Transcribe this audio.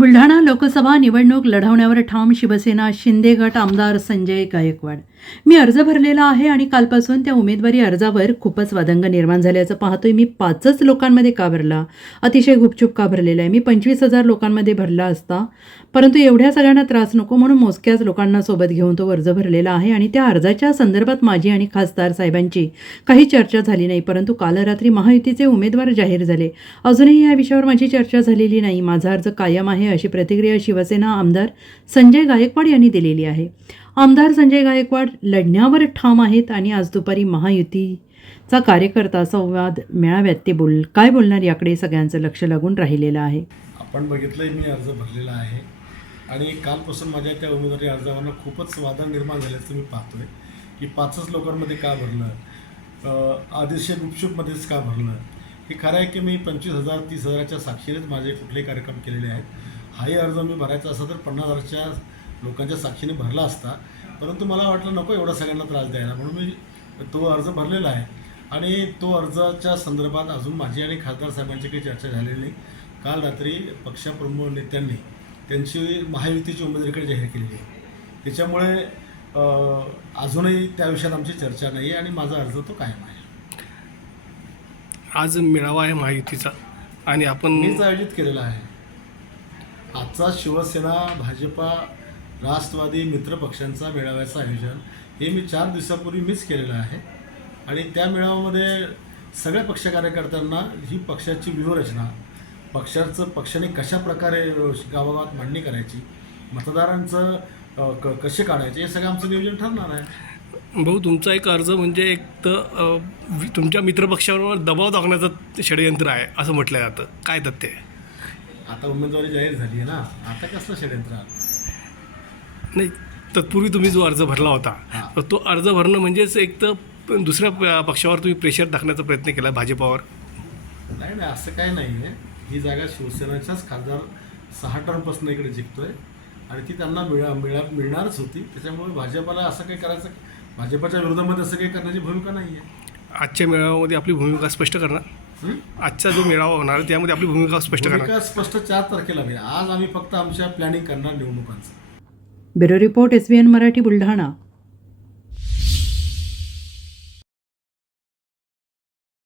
बुलढाणा लोकसभा निवडणूक लढवण्यावर ठाम शिवसेना शिंदे गट आमदार संजय गायकवाड मी अर्ज भरलेला आहे आणि कालपासून त्या उमेदवारी अर्जावर खूपच वादंग निर्माण झाल्याचं पाहतोय. मी पाचच लोकांमध्ये का भरला? अतिशय गुपचूप का भरलेला आहे? मी पंचवीस हजार लोकांमध्ये भरला असता परंतु एवढ्या सगळ्यांना त्रास नको म्हणून मोजक्याच लोकांना सोबत घेऊन तो अर्ज भरलेला आहे आणि त्या अर्जाच्या संदर्भात माझी आणि खासदार साहेबांची काही चर्चा झाली नाही परंतु काल रात्री महायुतीचे उमेदवार जाहीर झाले. अजूनही या विषयावर माझी चर्चा झालेली नाही. माझा अर्ज कायम आहे अशी प्रतिक्रिया शिवसेना आमदार संजय गायकवाड यांनी दिलेली आहे. आमदार संजय गायकवाड लढण्यावर ठाम आहेत आणि आज दुपारी महायुतीचा कार्यकर्ता संवाद मेळाव्यात ते बोल काय बोलणार याकडे सगळ्यांचं लक्ष लागून राहिलेलं आहे. आपण बघितलंय मी अर्ज भरलेला आहे. आणि कालपासून माझ्या त्या उमेदवारी अर्जावरनं खूपच वादन निर्माण झाल्याचं मी पाहतोय की पाचच लोकांमध्ये का भरलं? आदिशय अतिशय गुपचूपमध्येच का भरलं? हे खरं आहे की मी पंचवीस हजार तीस हजाराच्या साक्षीनेच माझे कुठले कार्यक्रम केलेले आहेत. हाही अर्ज मी भरायचा असा तर पन्नास हजारच्या लोकांच्या साक्षीने भरला असता परंतु मला वाटलं नको एवढा सगळ्यांना त्रास द्यायला. म्हणून मी तो अर्ज भरलेला आहे. आणि तो अर्जाच्या संदर्भात अजून माझी आणि खासदार साहेबांची काही चर्चा झालेली नाही. काल रात्री पक्षप्रमुख नेत्यांनी त्यांची महायुतीची उमेदवारीकडे जाहीर केलेली आहे. त्याच्यामुळे अजूनही त्या विषयात आमची चर्चा नाही आहे आणि माझा अर्ज तो कायम आहे. आज मेळावा आहे महायुतीचा आणि आपण मीच आयोजित केलेला आहे. आजचा शिवसेना भाजपा राष्ट्रवादी मित्र पक्षांचा मेळाव्याचं आयोजन हे मी चार दिवसापूर्वी मीच केलेलं आहे. आणि त्या मेळाव्यामध्ये सगळ्या पक्ष कार्यकर्त्यांना ही पक्षाची व्यूहरचना पक्षाचं पक्षाने कशा प्रकारे गावागावात मांडणी करायची मतदारांचं क कसे काढायचे हे सगळं आमचं नियोजन ठरणार आहे. भाऊ तुमचा एक अर्ज म्हणजे एक तर तुमच्या मित्रपक्षावर दबाव टाकण्याचं षडयंत्र आहे असं म्हटलं जातं काय तथ्य आहे? आता उमेदवारी जाहीर झाली आहे ना. आता कसलं षडयंत्र आलं? नाही तत्पूर्वी तुम्ही जो अर्ज भरला होता. तर तो अर्ज भरणं म्हणजेच एक तर दुसऱ्या पक्षावर तुम्ही प्रेशर टाकण्याचा प्रयत्न केला भाजपावर? नाही नाही असं काही नाही आहे ही जागा शिवसेनेच्याच खासदार सहा टर्मपासून इकडे जिंकतोय आणि ती त्यांना मिळा मिळा मिळणारच होती. त्याच्यामुळे भाजपाला असं काही करायचं भाजपाच्या विरोधामध्ये असं काही करण्याची भूमिका नाही आहे आजच्या मेळाव्यामध्ये आपली भूमिका स्पष्ट करणार? आजचा जो मेळावा होणार त्यामध्ये आपली भूमिका स्पष्ट करणार? स्पष्ट चार तारखेला होईल आज आम्ही फक्त आमच्या प्लॅनिंग करणार निवडणुकांचं. Bureau report S B N Marathi Buldhana.